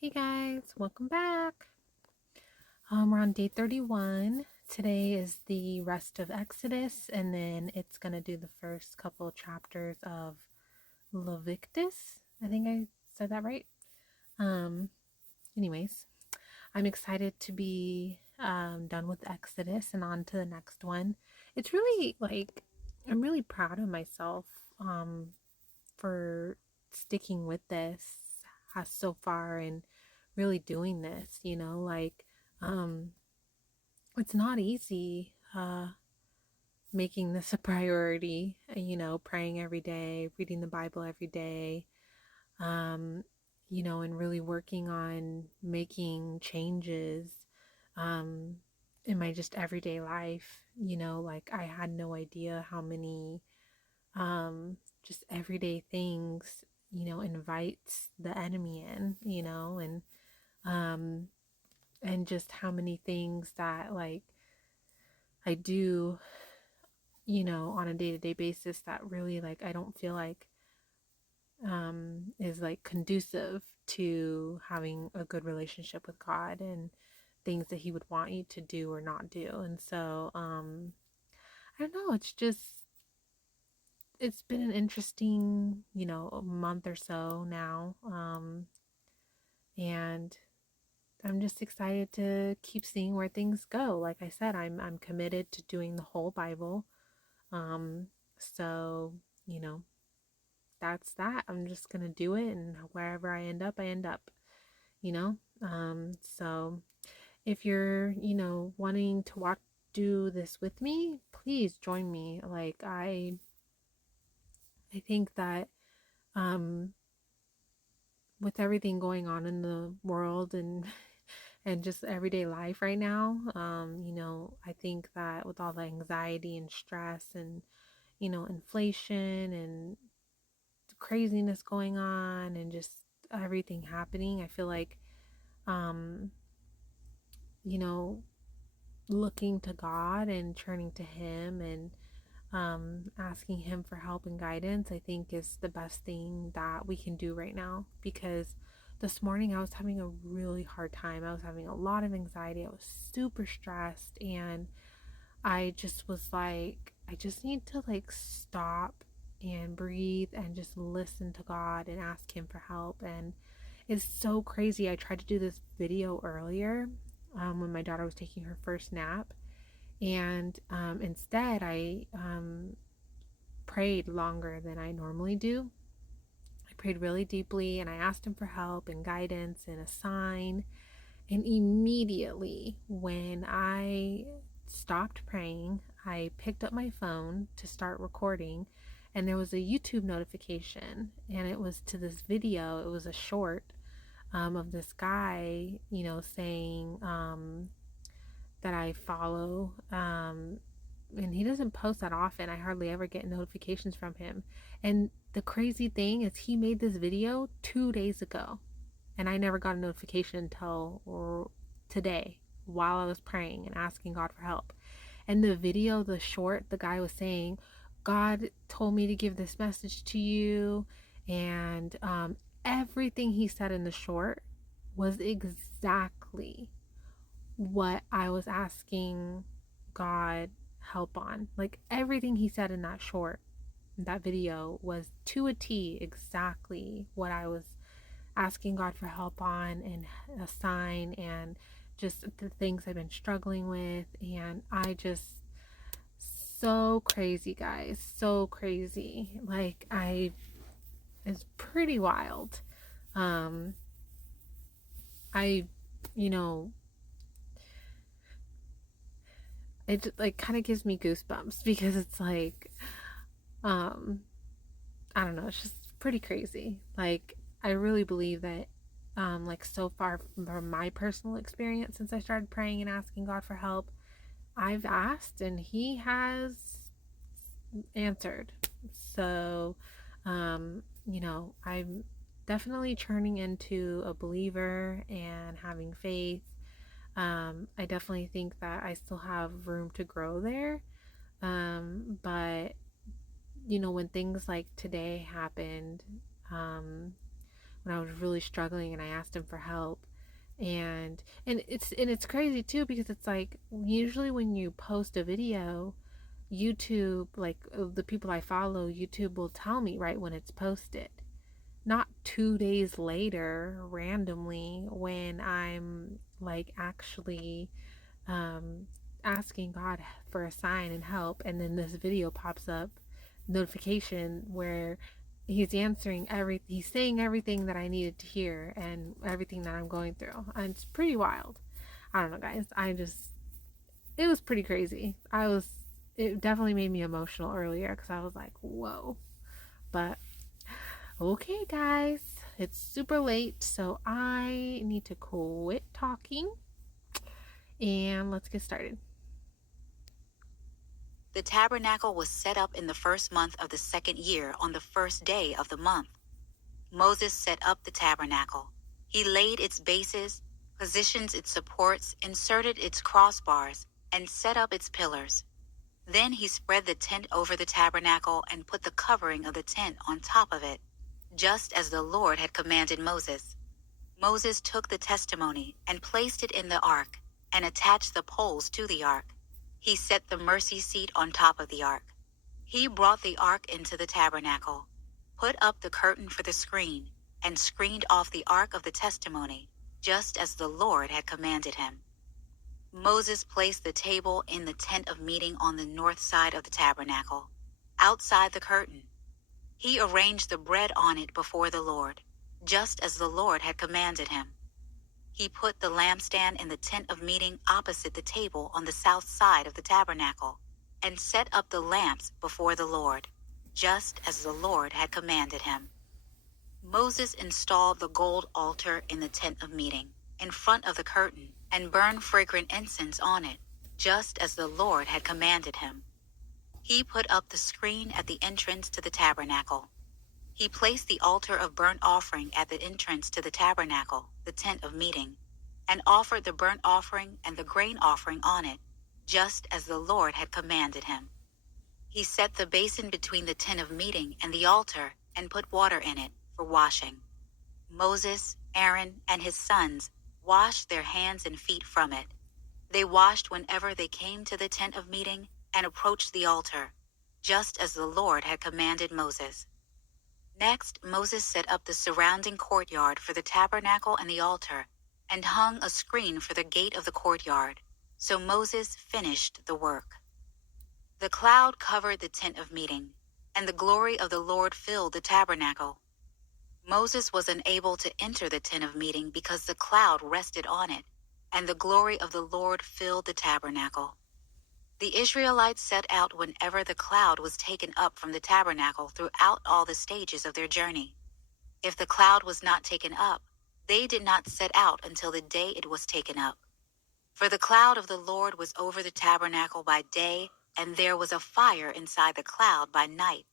Hey guys, welcome back. We're on day 31. Today is the rest of Exodus, and then it's going to do the first couple chapters of Leviticus. I think I said that right. Um, anyways, I'm excited to be done with Exodus and on to the next one. It's really I'm really proud of myself for sticking with this so far and really doing this, um it's not easy making this a priority, praying every day, reading the Bible every day, um and really working on making changes um in my just everyday life. Like I had no idea how many just everyday things, invites the enemy in, um and just how many things that like I do, on a day-to-day basis that really like I don't feel like is like conducive to having a good relationship with God and things that he would want you to do or not do. And so I don't know, it's been an interesting, month or so now. And I'm just excited to keep seeing where things go. Like I said, I'm committed to doing the whole Bible. Um, so, you know, that's that. I'm just gonna do it, and wherever I end up, I end up, you know? So if you're, wanting to watch do this with me, please join me. Like I think that um with everything going on in the world and and just everyday life right now, I think that with all the anxiety and stress and inflation and craziness going on and just everything happening, I feel like um you know looking to God and turning to him and asking him for help and guidance, I think is the best thing that we can do right now. Because this morning I was having a really hard time. I was having a lot of anxiety. I was super stressed, and I just was like, I just need to like stop and breathe and just listen to God and ask him for help. And it's so crazy. I tried to do this video earlier when my daughter was taking her first nap, and instead I prayed longer than I normally do. I prayed really deeply and I asked him for help and guidance and a sign. And immediately when I stopped praying, I picked up my phone to start recording, and there was a YouTube notification, and it was to this video. It was a short of this guy, saying that I follow. And he doesn't post that often. I hardly ever get notifications from him. And the crazy thing is, he made this video 2 days ago, and I never got a notification until today while I was praying and asking God for help. And the video, the short, the guy was saying, God told me to give this message to you. And everything he said in the short was exactly what I was asking God help on. Like everything he said in that short, that video was to a T exactly what I was asking God for help on and a sign and just the things I've been struggling with. And I just, so crazy, guys, so crazy. It's pretty wild. Um, I, you know, it like kind of gives me goosebumps because it's like, um, I don't know, it's just pretty crazy. Like, I really believe that, like, so far from my personal experience, since I started praying and asking God for help, I've asked and He has answered. So, I'm definitely turning into a believer and having faith. I definitely think that I still have room to grow there. But when things like today happened, um, when I was really struggling, and I asked him for help. And it's crazy too, because it's like usually when you post a video, YouTube, like the people I follow, YouTube will tell me right when it's posted, not 2 days later randomly when I'm like actually um, asking God for a sign and help, and then this video pops up, notification where he's saying everything that I needed to hear and everything that I'm going through. And it's pretty wild. I don't know, guys. It was pretty crazy. It definitely made me emotional earlier because I was like, whoa. But okay, guys, it's super late, so I need to quit talking and let's get started. The tabernacle was set up in the first month of the second year on the first day of the month. Moses set up the tabernacle. He laid its bases, positioned its supports, inserted its crossbars, and set up its pillars. Then he spread the tent over the tabernacle and put the covering of the tent on top of it, just as the Lord had commanded Moses. Moses took the testimony and placed it in the ark, and attached the poles to the ark. He set the mercy seat on top of the ark. He brought the ark into the tabernacle, put up the curtain for the screen, and screened off the ark of the testimony, just as the Lord had commanded him. Moses placed the table in the tent of meeting on the north side of the tabernacle, outside the curtain. He arranged the bread on it before the Lord, just as the Lord had commanded him. He put the lampstand in the tent of meeting opposite the table on the south side of the tabernacle, and set up the lamps before the Lord, just as the Lord had commanded him. Moses installed the gold altar in the tent of meeting, in front of the curtain, and burned fragrant incense on it, just as the Lord had commanded him. He put up the screen at the entrance to the tabernacle. He placed the altar of burnt offering at the entrance to the tabernacle, the tent of meeting, and offered the burnt offering and the grain offering on it, just as the Lord had commanded him. He set the basin between the tent of meeting and the altar and put water in it for washing. Moses, Aaron, and his sons washed their hands and feet from it. They washed whenever they came to the tent of meeting and approached the altar, just as the Lord had commanded Moses. Next, Moses set up the surrounding courtyard for the tabernacle and the altar, and hung a screen for the gate of the courtyard. So Moses finished the work. The cloud covered the tent of meeting, and the glory of the Lord filled the tabernacle. Moses was unable to enter the tent of meeting because the cloud rested on it, and the glory of the Lord filled the tabernacle. The Israelites set out whenever the cloud was taken up from the tabernacle throughout all the stages of their journey. If the cloud was not taken up, they did not set out until the day it was taken up. For the cloud of the Lord was over the tabernacle by day, and there was a fire inside the cloud by night,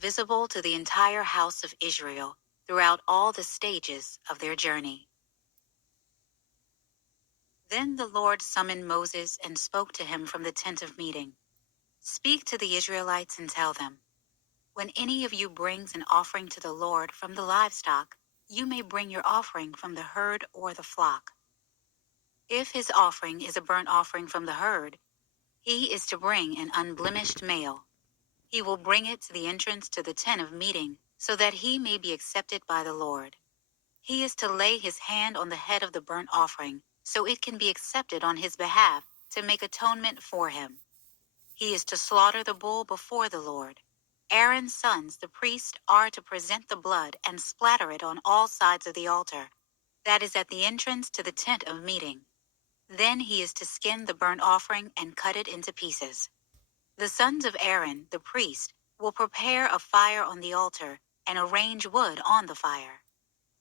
visible to the entire house of Israel throughout all the stages of their journey. Then the Lord summoned Moses and spoke to him from the tent of meeting. Speak to the Israelites and tell them, when any of you brings an offering to the Lord from the livestock, you may bring your offering from the herd or the flock. If his offering is a burnt offering from the herd, he is to bring an unblemished male. He will bring it to the entrance to the tent of meeting, so that he may be accepted by the Lord. He is to lay his hand on the head of the burnt offering, so it can be accepted on his behalf, to make atonement for him. He is to slaughter the bull before the Lord. Aaron's sons, the priests, are to present the blood and splatter it on all sides of the altar, that is at the entrance to the tent of meeting. Then he is to skin the burnt offering and cut it into pieces. The sons of Aaron, the priest, will prepare a fire on the altar and arrange wood on the fire.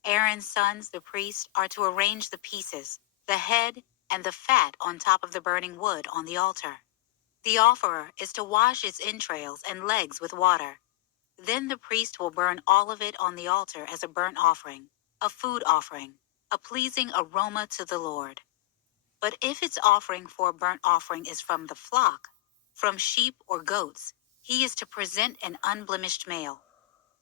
Aaron's sons, the priests, are to arrange the pieces, the head, and the fat on top of the burning wood on the altar. The offerer is to wash its entrails and legs with water. Then the priest will burn all of it on the altar as a burnt offering, a food offering, a pleasing aroma to the Lord. But if its offering for a burnt offering is from the flock, from sheep or goats, he is to present an unblemished male.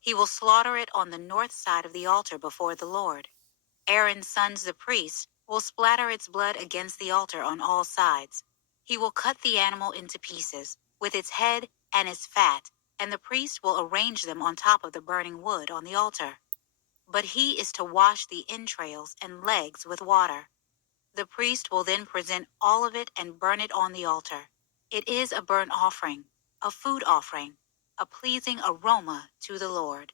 He will slaughter it on the north side of the altar before the Lord. Aaron's sons, the priests, will splatter its blood against the altar on all sides. He will cut the animal into pieces, with its head and its fat, and the priest will arrange them on top of the burning wood on the altar. But he is to wash the entrails and legs with water. The priest will then present all of it and burn it on the altar. It is a burnt offering, a food offering, a pleasing aroma to the Lord.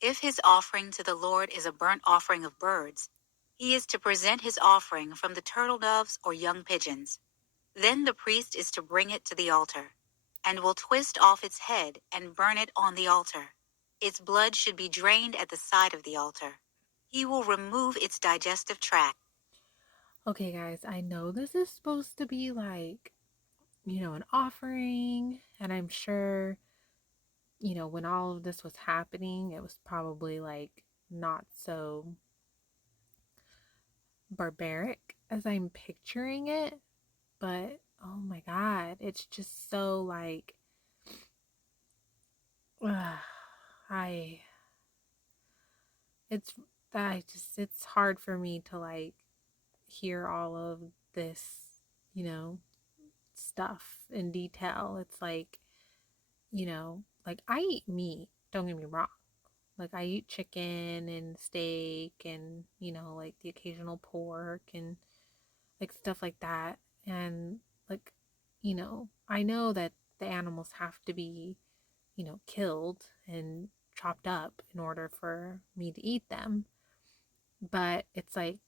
If his offering to the Lord is a burnt offering of birds, he is to present his offering from the turtle doves or young pigeons. Then the priest is to bring it to the altar, and will twist off its head and burn it on the altar. Its blood should be drained at the side of the altar. He will remove its digestive tract. Okay, guys, I know this is supposed to be like, an offering, and I'm sure, when all of this was happening, it was probably like not so barbaric as I'm picturing it, but oh my God, it's just so like, uh, I, it's, it's hard for me to like hear all of this, you know, stuff in detail. It's like, like I eat meat, don't get me wrong. Like I eat chicken and steak and, like the occasional pork and like stuff like that. And like, I know that the animals have to be, killed and chopped up in order for me to eat them. But it's like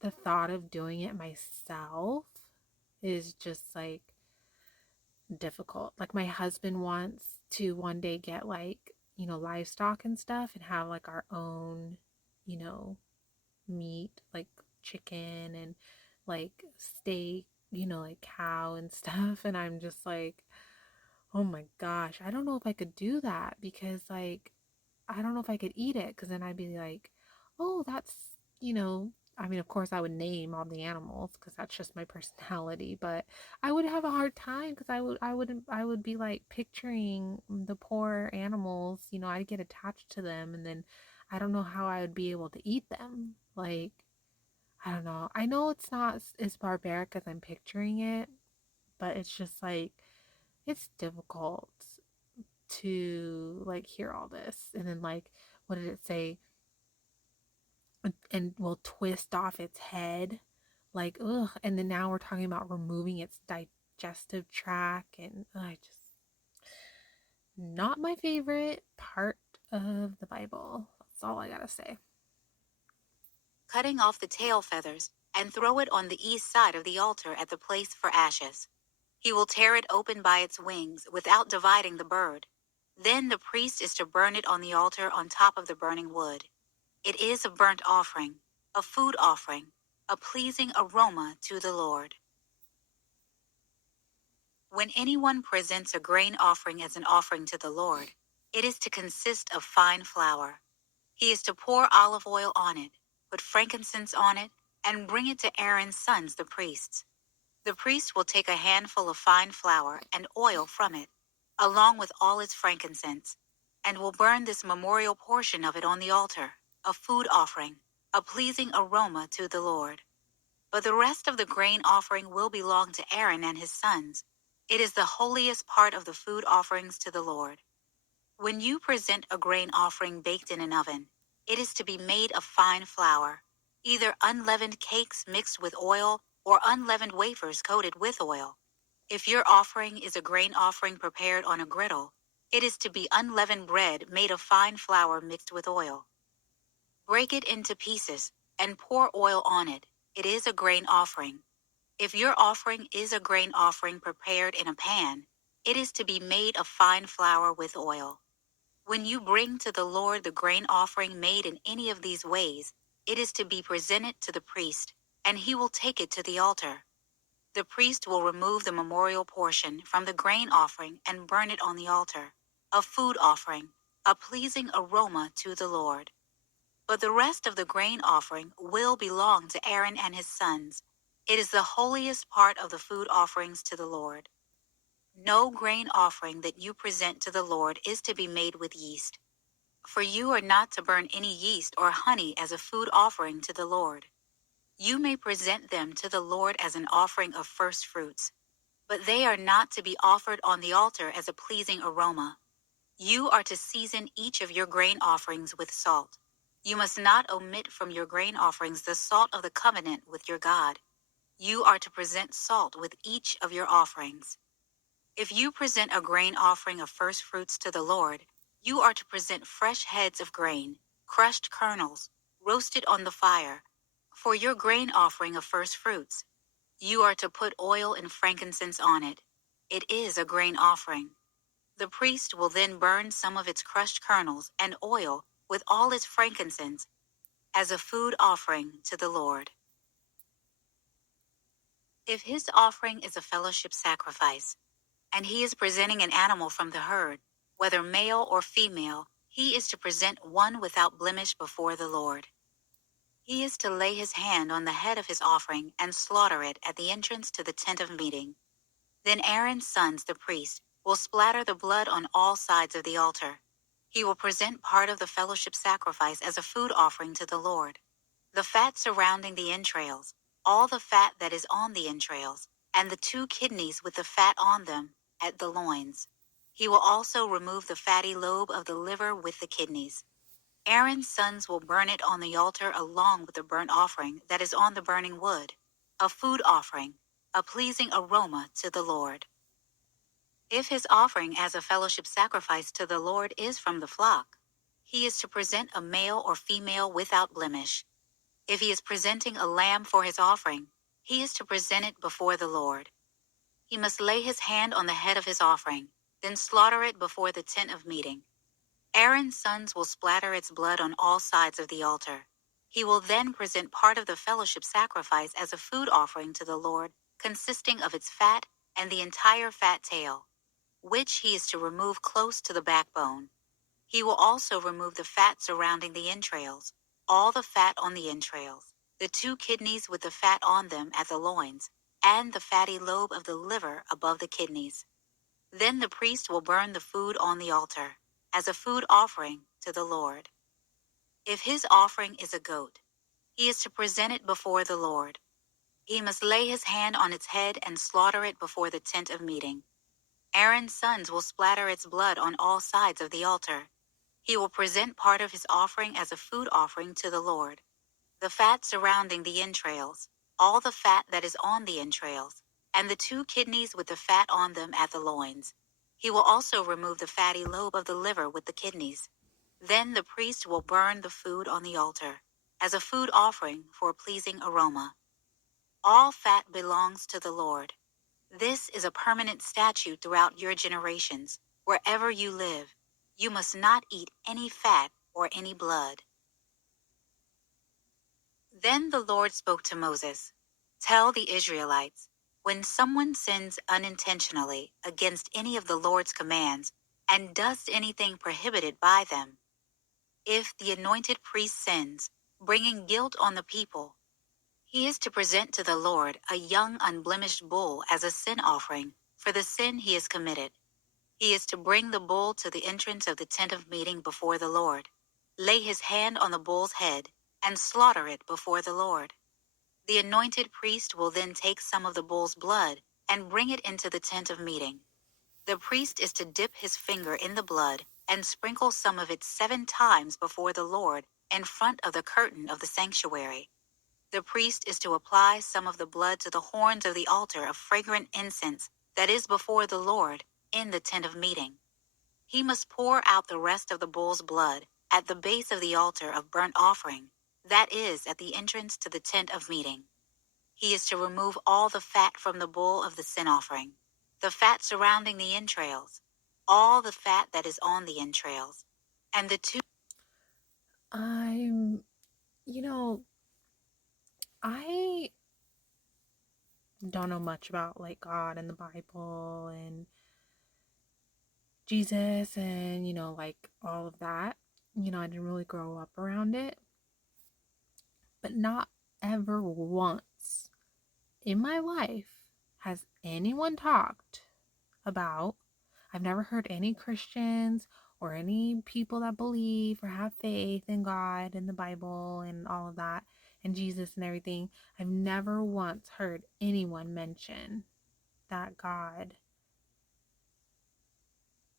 the thought of doing it myself is just like difficult. Like my husband wants to one day get like, livestock and stuff and have like our own, you know, meat, like chicken and like steak, like cow and stuff. And I'm just like, oh my gosh, I don't know if I could do that because like I don't know if I could eat it because then I'd be like, oh, that's, you know, I mean, of course, I would name all the animals because that's just my personality, but I would have a hard time because I would be like picturing the poor animals, I'd get attached to them and then I don't know how I would be able to eat them. Like, I don't know. I know it's not as barbaric as I'm picturing it, but it's just like, it's difficult to like hear all this and then like what did it say and will twist off its head like ugh and then now we're talking about removing its digestive tract and I just not my favorite part of the Bible. That's all I gotta say. Cutting off the tail feathers, and throw it on the east side of the altar at the place for ashes. He will tear it open by its wings without dividing the bird. Then the priest is to burn it on the altar on top of the burning wood. It is a burnt offering, a food offering, a pleasing aroma to the Lord. When anyone presents a grain offering as an offering to the Lord, it is to consist of fine flour. He is to pour olive oil on it, put frankincense on it, and bring it to Aaron's sons, the priests. The priest will take a handful of fine flour and oil from it, along with all its frankincense, and will burn this memorial portion of it on the altar, a food offering, a pleasing aroma to the Lord. But the rest of the grain offering will belong to Aaron and his sons. It is the holiest part of the food offerings to the Lord. When you present a grain offering baked in an oven, it is to be made of fine flour, either unleavened cakes mixed with oil or unleavened wafers coated with oil. If your offering is a grain offering prepared on a griddle, it is to be unleavened bread made of fine flour mixed with oil. Break it into pieces and pour oil on it. It is a grain offering. If your offering is a grain offering prepared in a pan, it is to be made of fine flour with oil. When you bring to the Lord the grain offering made in any of these ways, it is to be presented to the priest, and he will take it to the altar. The priest will remove the memorial portion from the grain offering and burn it on the altar, a food offering, a pleasing aroma to the Lord. But the rest of the grain offering will belong to Aaron and his sons. It is the holiest part of the food offerings to the Lord. No grain offering that you present to the Lord is to be made with yeast. For you are not to burn any yeast or honey as a food offering to the Lord. You may present them to the Lord as an offering of first fruits, but they are not to be offered on the altar as a pleasing aroma. You are to season each of your grain offerings with salt. You must not omit from your grain offerings the salt of the covenant with your God. You are to present salt with each of your offerings. If you present a grain offering of first fruits to the Lord, you are to present fresh heads of grain, crushed kernels, roasted on the fire. For your grain offering of first fruits, you are to put oil and frankincense on it. It is a grain offering. The priest will then burn some of its crushed kernels and oil with all its frankincense as a food offering to the Lord. If his offering is a fellowship sacrifice, and he is presenting an animal from the herd, whether male or female, he is to present one without blemish before the Lord. He is to lay his hand on the head of his offering and slaughter it at the entrance to the tent of meeting. Then Aaron's sons, the priest, will splatter the blood on all sides of the altar. He will present part of the fellowship sacrifice as a food offering to the Lord. The fat surrounding the entrails, all the fat that is on the entrails, and the 2 kidneys with the fat on them, at the loins. He will also remove the fatty lobe of the liver with the kidneys. Aaron's sons will burn it on the altar along with the burnt offering that is on the burning wood, a food offering, a pleasing aroma to the Lord. If his offering as a fellowship sacrifice to the Lord is from the flock, he is to present a male or female without blemish. If he is presenting a lamb for his offering, he is to present it before the Lord. He must lay his hand on the head of his offering, then slaughter it before the tent of meeting. Aaron's sons will splatter its blood on all sides of the altar. He will then present part of the fellowship sacrifice as a food offering to the Lord, consisting of its fat and the entire fat tail, which he is to remove close to the backbone. He will also remove the fat surrounding the entrails, all the fat on the entrails, the 2 kidneys with the fat on them at the loins, and the fatty lobe of the liver above the kidneys. Then the priest will burn the food on the altar, as a food offering to the Lord. If his offering is a goat, he is to present it before the Lord. He must lay his hand on its head and slaughter it before the tent of meeting. Aaron's sons will splatter its blood on all sides of the altar. He will present part of his offering as a food offering to the Lord. The fat surrounding the entrails, all the fat that is on the entrails, and the 2 kidneys with the fat on them at the loins. He will also remove the fatty lobe of the liver with the kidneys. Then the priest will burn the food on the altar, as a food offering for a pleasing aroma. All fat belongs to the Lord. This is a permanent statute throughout your generations. Wherever you live, you must not eat any fat or any blood. Then the Lord spoke to Moses, "Tell the Israelites, when someone sins unintentionally against any of the Lord's commands and does anything prohibited by them, if the anointed priest sins, bringing guilt on the people, he is to present to the Lord a young unblemished bull as a sin offering for the sin he has committed. He is to bring the bull to the entrance of the tent of meeting before the Lord, lay his hand on the bull's head, and slaughter it before the Lord. The anointed priest will then take some of the bull's blood and bring it into the tent of meeting. The priest is to dip his finger in the blood and sprinkle some of it 7 times before the Lord in front of the curtain of the sanctuary. The priest is to apply some of the blood to the horns of the altar of fragrant incense that is before the Lord in the tent of meeting. He must pour out the rest of the bull's blood at the base of the altar of burnt offering, that is, at the entrance to the tent of meeting. He is to remove all the fat from the bull of the sin offering, the fat surrounding the entrails, all the fat that is on the entrails, and the 2. I'm, you know, I don't know much about like God and the Bible and Jesus and, like all of that. I didn't really grow up around it, but not ever once in my life has anyone talked about, I've never heard any Christians or any people that believe or have faith in God and the Bible and all of that and Jesus and everything, I've never once heard anyone mention that God,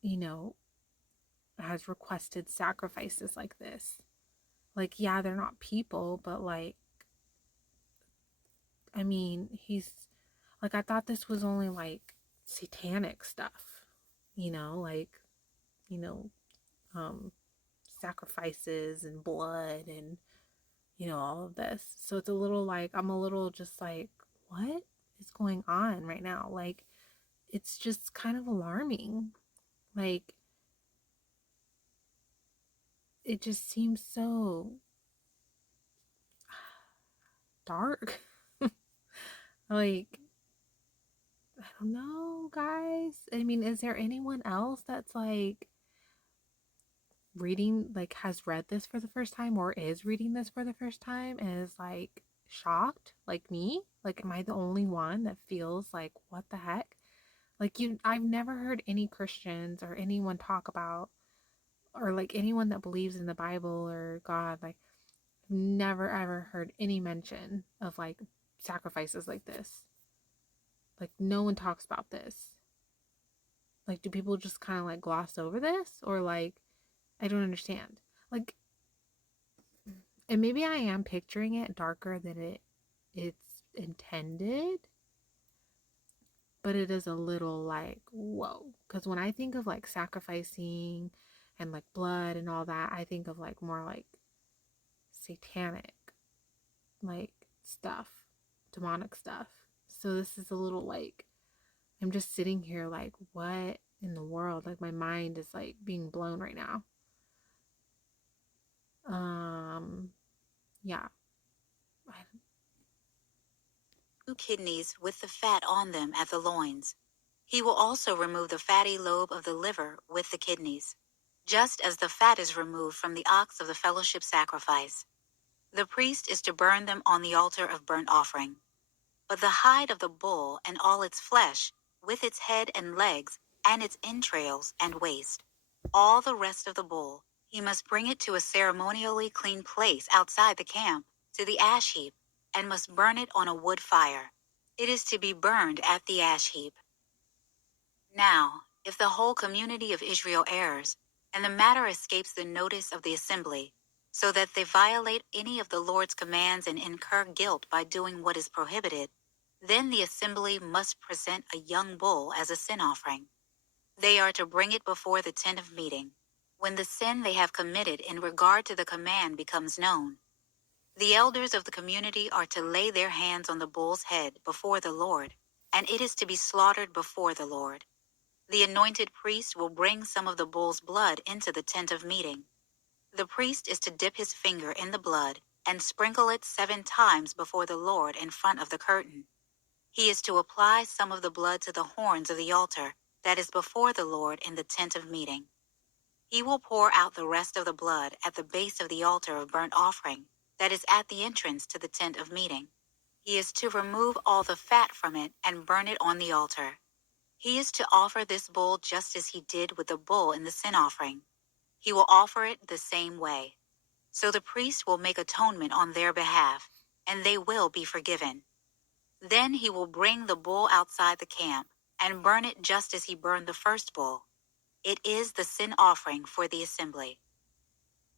you know, has requested sacrifices like this. Like, yeah, they're not people, but like, I mean, he's like, I thought this was only like satanic stuff, like, you know, um, sacrifices and blood and, all of this. So it's a little like, I'm a little just like, what is going on right now? Like, it's just kind of alarming. Like, it just seems so dark. Like, I don't know, guys. I mean, is there anyone else that's like reading, like, has read this for the first time or is reading this for the first time and is like shocked, like me? Like, am I the only one that feels like, what the heck? Like, I've never heard any Christians or anyone talk about, or like anyone that believes in the Bible or God, like, never ever heard any mention of like sacrifices like this. Like, no one talks about this. Like, do people just kind of like gloss over this? Or like, I don't understand. Like, and maybe I am picturing it darker than it's intended, but it is a little like, whoa. Because when I think of like sacrificing and like blood and all that, I think of like more like satanic, like stuff, demonic stuff. So this is a little like, I'm just sitting here like, what in the world? Like, my mind is like being blown right now. Yeah. Two kidneys with the fat on them at the loins. He will also remove the fatty lobe of the liver with the kidneys, just as the fat is removed from the ox of the fellowship sacrifice. The priest is to burn them on the altar of burnt offering. But the hide of the bull and all its flesh, with its head and legs, and its entrails and waist, all the rest of the bull, he must bring it to a ceremonially clean place outside the camp, to the ash heap, and must burn it on a wood fire. It is to be burned at the ash heap. Now, if the whole community of Israel errs, and the matter escapes the notice of the assembly, so that they violate any of the Lord's commands and incur guilt by doing what is prohibited, then the assembly must present a young bull as a sin offering. They are to bring it before the tent of meeting, when the sin they have committed in regard to the command becomes known. The elders of the community are to lay their hands on the bull's head before the Lord, and it is to be slaughtered before the Lord. The anointed priest will bring some of the bull's blood into the tent of meeting. The priest is to dip his finger in the blood and sprinkle it 7 times before the Lord in front of the curtain. He is to apply some of the blood to the horns of the altar that is before the Lord in the tent of meeting. He will pour out the rest of the blood at the base of the altar of burnt offering that is at the entrance to the tent of meeting. He is to remove all the fat from it and burn it on the altar. He is to offer this bull just as he did with the bull in the sin offering. He will offer it the same way. So the priest will make atonement on their behalf, and they will be forgiven. Then he will bring the bull outside the camp and burn it just as he burned the first bull. It is the sin offering for the assembly.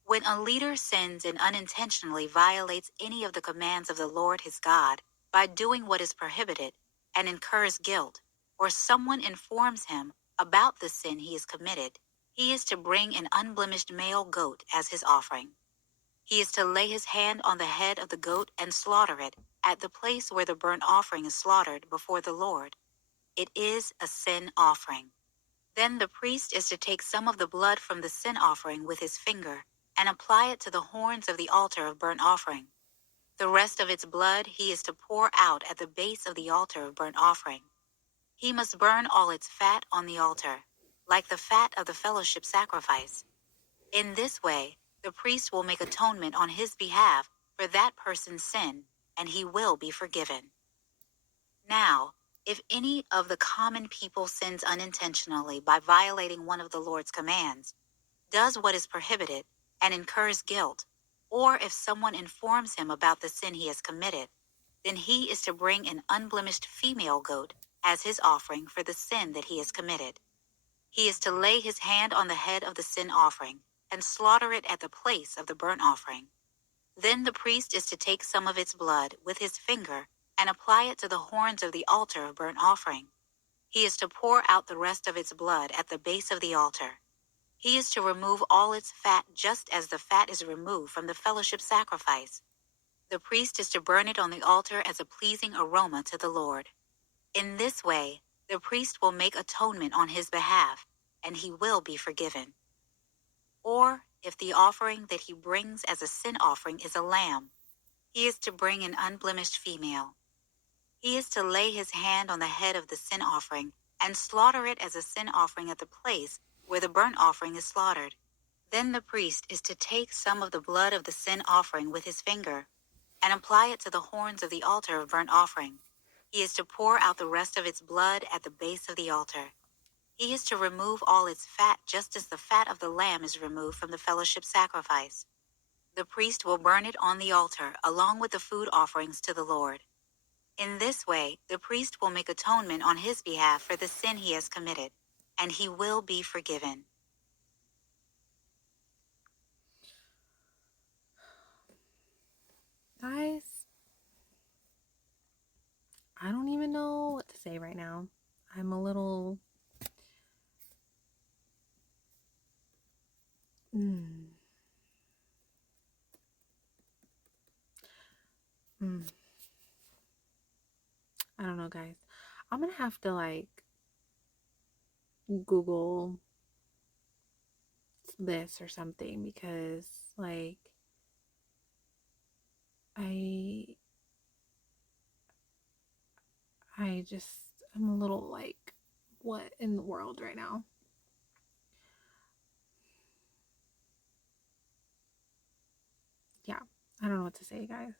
When a leader sins and unintentionally violates any of the commands of the Lord his God by doing what is prohibited and incurs guilt, or someone informs him about the sin he has committed, he is to bring an unblemished male goat as his offering. He is to lay his hand on the head of the goat and slaughter it at the place where the burnt offering is slaughtered before the Lord. It is a sin offering. Then the priest is to take some of the blood from the sin offering with his finger and apply it to the horns of the altar of burnt offering. The rest of its blood he is to pour out at the base of the altar of burnt offering. He must burn all its fat on the altar, like the fat of the fellowship sacrifice. In this way, the priest will make atonement on his behalf for that person's sin, and he will be forgiven. Now, if any of the common people sins unintentionally by violating one of the Lord's commands, does what is prohibited, and incurs guilt, or if someone informs him about the sin he has committed, then he is to bring an unblemished female goat as his offering for the sin that he has committed. He is to lay his hand on the head of the sin offering and slaughter it at the place of the burnt offering. Then the priest is to take some of its blood with his finger and apply it to the horns of the altar of burnt offering. He is to pour out the rest of its blood at the base of the altar. He is to remove all its fat just as the fat is removed from the fellowship sacrifice. The priest is to burn it on the altar as a pleasing aroma to the Lord. In this way, the priest will make atonement on his behalf, and he will be forgiven. Or, if the offering that he brings as a sin offering is a lamb, he is to bring an unblemished female. He is to lay his hand on the head of the sin offering and slaughter it as a sin offering at the place where the burnt offering is slaughtered. Then the priest is to take some of the blood of the sin offering with his finger and apply it to the horns of the altar of burnt offering. He is to pour out the rest of its blood at the base of the altar. He is to remove all its fat just as the fat of the lamb is removed from the fellowship sacrifice. The priest will burn it on the altar along with the food offerings to the Lord. In this way, the priest will make atonement on his behalf for the sin he has committed, and he will be forgiven. Guys, I don't even know what to say right now. I'm a little. Mm, mm, I don't know, guys. I'm gonna have to like Google this or something because, like, I I just I'm a little like, what in the world right now? Yeah, I don't know what to say, guys.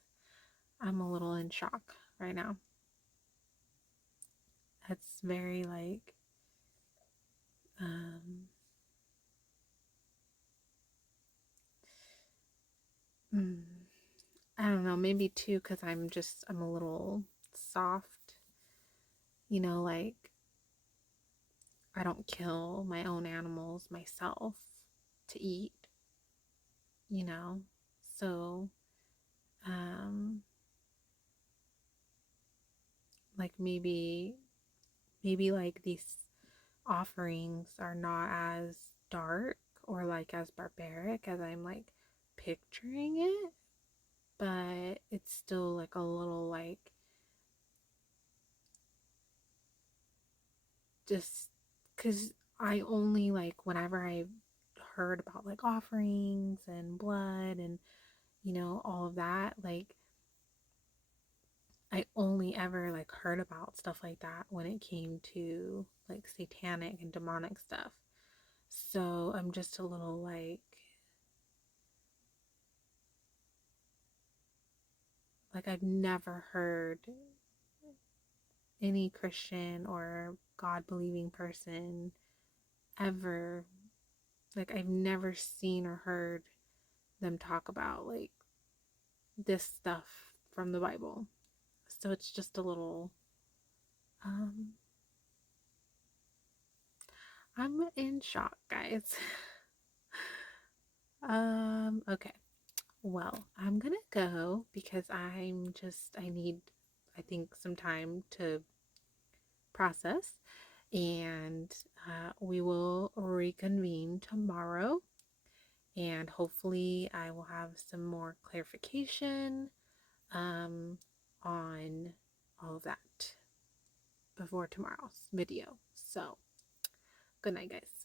I'm a little in shock right now. It's very like, um, mm, I don't know, maybe too, because I'm a little soft, like I don't kill my own animals myself to eat, you know, so, um, like maybe like these offerings are not as dark or like as barbaric as I'm like picturing it, but it's still like a little like just because I only like whenever I heard about like offerings and blood and all of that, like I only ever like heard about stuff like that when it came to like satanic and demonic stuff. So I'm just a little like I've never heard any Christian or God believing person ever, like I've never seen or heard them talk about like this stuff from the Bible. So it's just a little, um, I'm in shock, guys. Okay. Well, I'm gonna go because I need, I think, some time to process. And we will reconvene tomorrow. And hopefully, I will have some more clarification on all of that before tomorrow's video. So, good night, guys.